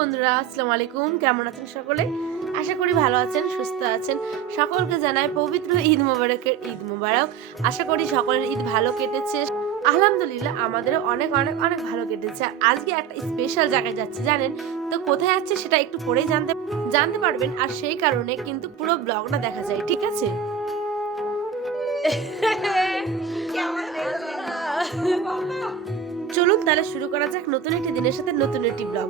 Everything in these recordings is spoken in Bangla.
বন্ধুরা, আসসালামু আলাইকুম। কেমন আছেন সকলে? আশা করি ভালো আছেন, সুস্থ আছেন। সকলকে জানাই পবিত্র ঈদ মোবারকের ঈদ মোবারক। আশা করি সকলের ঈদ ভালো কেটেছে। আলহামদুলিল্লাহ আমাদেরও অনেক অনেক অনেক ভালো কেটেছে। আর আজকে একটা স্পেশাল জায়গায় যাচ্ছি, জানেন তো? কোথায় যাচ্ছে সেটা একটু পরেই জানতে পারবেন। আর সেই কারণে কিন্তু পুরো ব্লগটা দেখা যায়, ঠিক আছে? চলুন তাহলে শুরু করা যাক নতুন একটি দিনের সাথে নতুন একটি ব্লগ।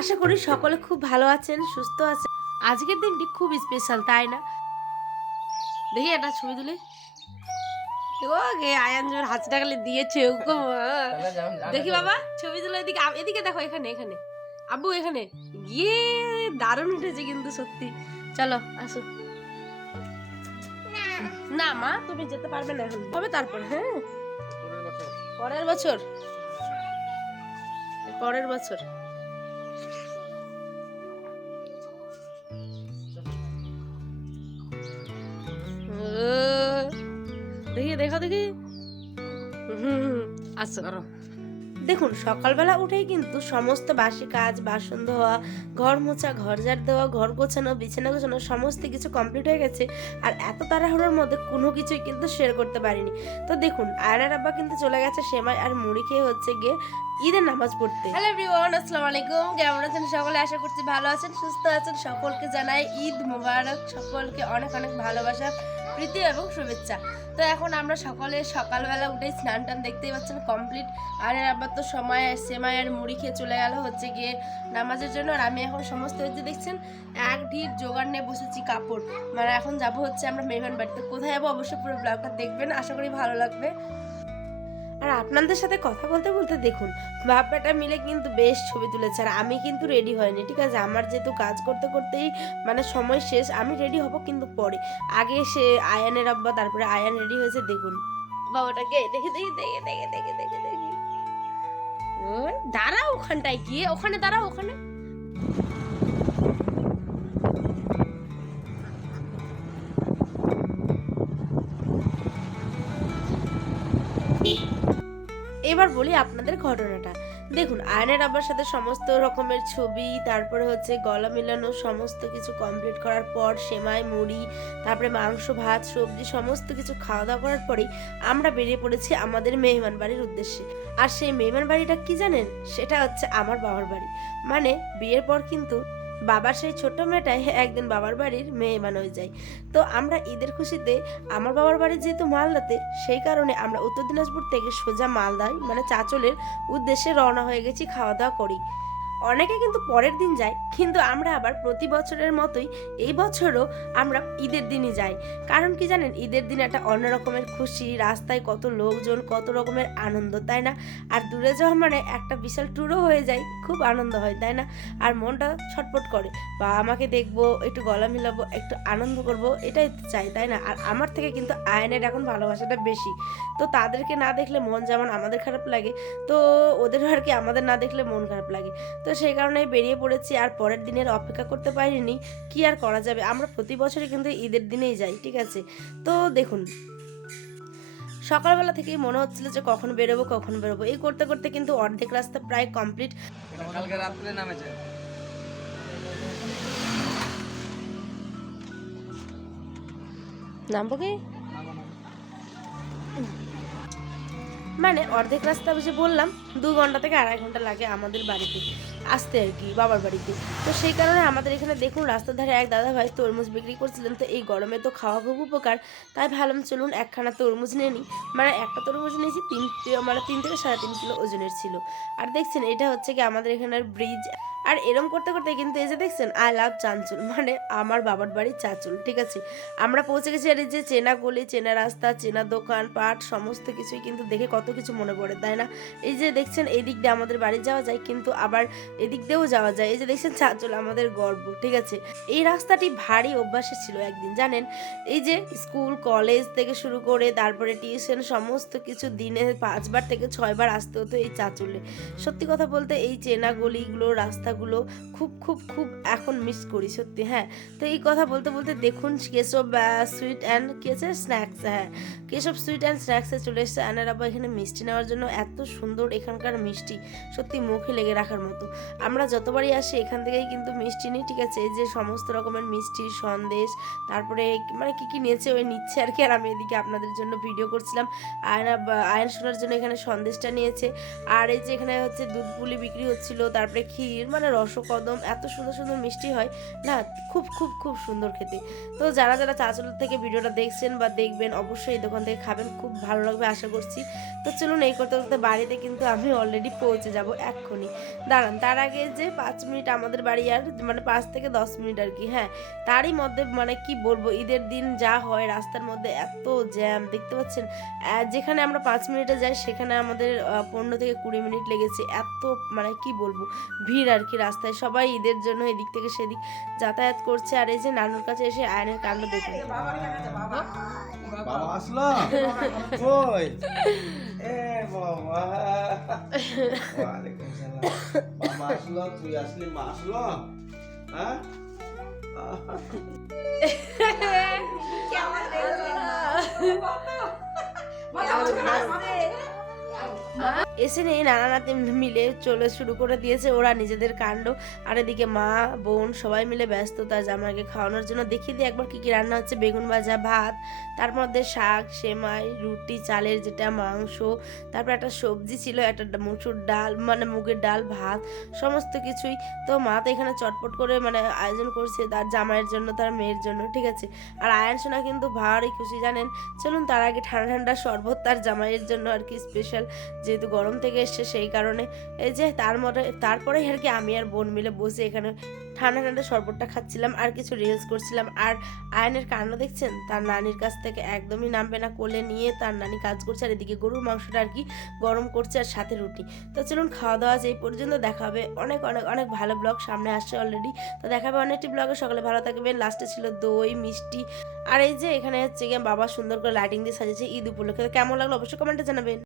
আশা করি সকলে খুব ভালো আছেন, সুস্থ আছেন। আজকের দিনটি খুব স্পেশাল, তাই না? দেখি একটা ছবি তুলে। ওকে আয়ান জোর হাসি টাকালে দিয়েছে ওকে। দেখি বাবা ছবি তুলে, এদিকে এদিকে দেখো, এখানে এখানে আব্বু এখানে। গিয়ে দারুণ উঠেছে কিন্তু সত্যি। চলো আসো। না মা, তুমি যেতে পারবে না এখন, হবে তারপর। হ্যাঁ, পরের বছর পরের বছর। দেখি দেখো দেখি। আচ্ছা দেখুন, সকালবেলা উঠেই কিন্তু সমস্ত বাসি কাজ, বাসন ধোয়া, ঘর মোছা, ঘর ঝাড় দেওয়া, ঘর গোছানো, বিছানা গোছানো সমস্ত কিছু কমপ্লিট হয়ে গেছে। আর এত তাড়াহুড়োর মধ্যে কোনো কিছুই কিন্তু শেয়ার করতে পারিনি। তো দেখুন, আয়নার আব্বা কিন্তু চলে গেছে সেমাই আর মুড়ি খেয়ে হচ্ছে গিয়ে ঈদের নামাজ পড়তে। হ্যালো এভরিওয়ান, আসসালামু আলাইকুম। কেমন আছেন সকলে? আশা করছি ভালো আছেন, সুস্থ আছেন। সকলকে জানাই ঈদ মোবারক। সকলকে অনেক অনেক ভালোবাসা, প্রীতি এবং শুভেচ্ছা। তো এখন আমরা সকলে সকালবেলা উঠে স্নান টান দেখতেই পাচ্ছেন কমপ্লিট। আর আবার তো সময় সেমাই আর মুড়ি খেয়ে চলে গেল হচ্ছে গিয়ে নামাজের জন্য। আর আমি এখন সমস্ত যে দেখছেন এক ঢিপ জোগাড় নিয়ে বসেছি কাপড়। মানে এখন যাব হচ্ছে আমরা মেহমান বাড়িতে। কোথায় যাবো অবশ্যই পুরো ব্লগটা দেখবেন, আশা করি ভালো লাগবে। আর আপনাদের সাথে কথা বলতে বলতে দেখুন, বাপ বেটা মিলে কিন্তু বেশ ছবি তুলেছে। আর আমি কিন্তু রেডি হয়নি, ঠিক আছে? আমার যেহেতু কাজ করতে করতেই মানে সময় শেষ, আমি রেডি হব কিন্তু পরে। আগে সে আয়ানের আব্বা, তারপরে আয়ান রেডি হয়েছে। দেখুন বাবাটাকে, দেখে দেখে দেখে দেখে দেখে দেখে দেখে দাঁড়াও ওখানটায় গিয়ে, ওখানে দাঁড়াও ওখানে। এবার বলি আপনাদের ঘটনাটা। দেখুন, আয়নের আব্বার সাথে সমস্ত রকমের ছবি, তারপরে হচ্ছে গলা মেলানো সমস্ত কিছু কমপ্লিট করার পর সেমাই মুড়ি, তারপরে মাংস ভাত সবজি সমস্ত কিছু খাওয়া দাওয়া করার পরেই আমরা বেরিয়ে পড়েছি আমাদের মেহমান বাড়ির উদ্দেশ্যে। আর সেই মেহমান বাড়িটা কি জানেন? সেটা হচ্ছে আমার বাবার বাড়ি। মানে বিয়ের পর কিন্তু বাবার সেই ছোট্ট মেয়েটাই একদিন বাবার বাড়ির মেহমান হয়ে যায়। তো আমরা ঈদের খুশিতে, আমার বাবার বাড়ি যেহেতু মালদাতে, সেই কারণে আমরা উত্তর দিনাজপুর থেকে সোজা মালদায় মানে চাঁচলের উদ্দেশ্যে রওনা হয়ে গেছি খাওয়া দাওয়া করি। অনেকে কিন্তু পরের দিন যায়, কিন্তু আমরা আবার প্রতি বছরের মতোই এই বছরও আমরা ঈদের দিনই যাই। কারণ কি জানেন? ঈদের দিন একটা অন্য রকমের খুশি, রাস্তায় কত লোকজন, কত রকমের আনন্দ, তাই না? আর দূরে যাওয়া মানে একটা বিশাল ট্যুরও হয়ে যায়, খুব আনন্দ হয়, তাই না? আর মনটা ছটফট করে, বা আমাকে দেখবো, একটু গলা মিলাবো, একটু আনন্দ করব, এটাই তো চাই, তাই না? আর আমার থেকে কিন্তু আয়নের এখন ভালোবাসাটা বেশি। তো তাদেরকে না দেখলে মন যেমন আমাদের খারাপ লাগে, তো ওদেরও আর কি আমাদের না দেখলে মন খারাপ লাগে। তো সেই কারণেই বেরিয়ে পড়েছি। আর পরের দিনের অপেক্ষা করতে পারিনি। কি আর করা যাবে, আমরা প্রতি বছরই কিন্তু ঈদের দিনেই যাই, ঠিক আছে? তো দেখুন, সকালবেলা থেকেই মনে হচ্ছিল যে কখন বেরোবো কখন বেরোবো, এই করতে করতে কিন্তু অর্ধেক রাস্তা প্রায় কমপ্লিট। কালকে রাত্রে নামেছে। নামবো কি? মানে অর্ধেক রাস্তা বুঝে বললাম 2 ঘন্টা থেকে 2.5 ঘন্টা লাগে আমাদের বাড়িতে আসতে আর কি, বাবার বাড়িতে। তো সেই কারণে আমাদের এখানে দেখুন রাস্তার ধারে এক দাদা ভাই তরমুজ বিক্রি করছিলেন। তো এই গরমে তো খাওয়া খুব উপকার, তাই ভাবলাম চলুন একখানা তরমুজ নিয়ে নিই। মানে একটা তরমুজ নিয়েছি 3 থেকে 3.5 কিলো ওজনের ছিল। আর দেখছেন এটা হচ্ছে কি আমাদের এখানের ব্রিজ। আর এরম করতে করতে কিন্তু এই যে দেখছেন আই লাভ চাঁচল, মানে আমার বাবার বাড়ির চাঁচল, ঠিক আছে? আমরা পৌঁছে গেছি। আর এই যে চেনা গলি, চেনা রাস্তা, চেনা দোকান পাট সমস্ত কিছুই কিন্তু দেখে কত কিছু মনে পড়ে, তাই না? এই যে দেখছেন এই দিক দিয়ে আমাদের বাড়ি যাওয়া যায়, কিন্তু আবার এদিক দিয়েও যাওয়া যায়। এই যে দেখছেন চাঁচল আমাদের গর্ব, ঠিক আছে? এই রাস্তাটি ভারী অভ্যাসে ছিল একদিন, জানেন? এই যে স্কুল কলেজ থেকে শুরু করে তারপরে টিউশন সমস্ত কিছু দিনে 5 বার থেকে 6 বার আসতে হতো এই চাঁচলে। সত্যি কথা বলতে এই চেনা গলিগুলো রাস্তাগুলো খাবারগুলো খুব খুব খুব এখন মিস করি সত্যি। হ্যাঁ, তো এই কথা বলতে বলতে দেখুন কেশব সুইট অ্যান্ড কি আছে স্ন্যাক্স, হ্যাঁ কেশব সুইট অ্যান্ড স্ন্যাক্সে চলে এসেছে আয়নার আব্বা এখানে মিষ্টি নেওয়ার জন্য। এত সুন্দর এখানকার মিষ্টি, সত্যি মুখে লেগে রাখার মতো। আমরা যতবারই আসি এখান থেকেই কিন্তু মিষ্টি নিই, ঠিক আছে। এই যে সমস্ত রকমের মিষ্টি, সন্দেশ, তারপরে মানে কি কি নিয়েছে ওই নিচ্ছে আর কি। আর আমি এদিকে আপনাদের জন্য ভিডিও করছিলাম। আয়ন শোনার জন্য এখানে সন্দেশটা নিয়েছে। আর এই যে এখানে হচ্ছে দুধ পুলি বিক্রি হচ্ছিল, তারপরে ক্ষীর, মানে রসকদম, এত সুন্দর সুন্দর মিষ্টি হয় না, খুব খুব খুব সুন্দর খেতে। তো যারা যারা চাঁচল থেকে ভিডিওটা দেখছেন বা দেখবেন অবশ্যই এই দোকান থেকে খাবেন, খুব ভালো লাগবে আশা করছি। তো চলুন এই করতে করতে বাড়িতে কিন্তু আমি অলরেডি পৌঁছে যাব এক্ষুনি। দাঁড়ান, তার আগে যে 5 মিনিট আমাদের বাড়ি, আর মানে 5 থেকে 10 মিনিট আর কি। হ্যাঁ, তারই মধ্যে মানে কি বলবো, ঈদের দিন যা হয় রাস্তার মধ্যে এত জ্যাম দেখতে পাচ্ছেন। যেখানে আমরা 5 মিনিটে যাই সেখানে আমাদের 15 থেকে 20 মিনিট লেগেছে। এত মানে কি বলবো ভিড় আর কি রাস্তায়, সবাই ঈদের জন্য এদিক থেকে সেদিক যাতায়াত করছে। আর এই যে নানুর কাছে এসে আয়নের কাণ্ড দেখুন। বাবা আসলো কই এ বাবা ওয়ালাইকুম সালাম বাবা আসলো তুই আসলি মা আসলো হ্যাঁ এসে নিয়ে নানা নাতি মিলে চলে শুরু করে দিয়েছে ওরা নিজেদের কাণ্ড। আর এদিকে মা বোন সবাই মিলে ব্যস্ত তার জামাইকে খাওয়ানোর জন্য। দেখিয়ে দিয়ে একবার কি কি রান্না হচ্ছে। বেগুন ভাজা, ভাত, তার মধ্যে শাক, সেমাই, রুটি, চালের যেটা মাংস, তারপর একটা সবজি ছিল, একটা মুসুর ডাল মানে মুগের ডাল, ভাত, সমস্ত কিছুই। তো মা তো এখানে চটপট করে মানে আয়োজন করছে তার জামাইয়ের জন্য, তার মেয়ের জন্য, ঠিক আছে। আর আয়ান সোনা কিন্তু ভারী খুশি জানেন। চলুন তার আগে ঠান্ডা ঠান্ডা শরবত তার জামাইয়ের জন্য আর কি স্পেশাল, যেহেতু গরম থেকে এসছে সেই কারণে। এই যে তারপরে আর কি আমি আর বোন মিলে বসে এখানে ঠান্ডা ঠান্ডা শরবতটা খাচ্ছিলাম আর কিছু রিলস করছিলাম। আর আয়নের কাণ্ড দেখছেন, তার নানির কাছ থেকে একদমই নামবে না, কোলে নিয়ে তার নানি কাজ করছে। আর এদিকে গরুর মাংসটা আর কি গরম করছে আর সাথে রুটি। তো চলুন খাওয়া দাওয়া এই পর্যন্ত, দেখা হবে অনেক অনেক অনেক ভালো ব্লগ সামনে আসছে অলরেডি। তো দেখা হবে অনেকটি ব্লগে, সকালে ভালো থাকবেন। লাস্টে ছিল দই মিষ্টি। আর এই যে এখানে হচ্ছে গিয়ে বাবা সুন্দর করে লাইটিং দিয়ে সাজিয়েছে ঈদ উপলক্ষে। কেমন লাগলো অবশ্যই কমেন্টে জানাবেন।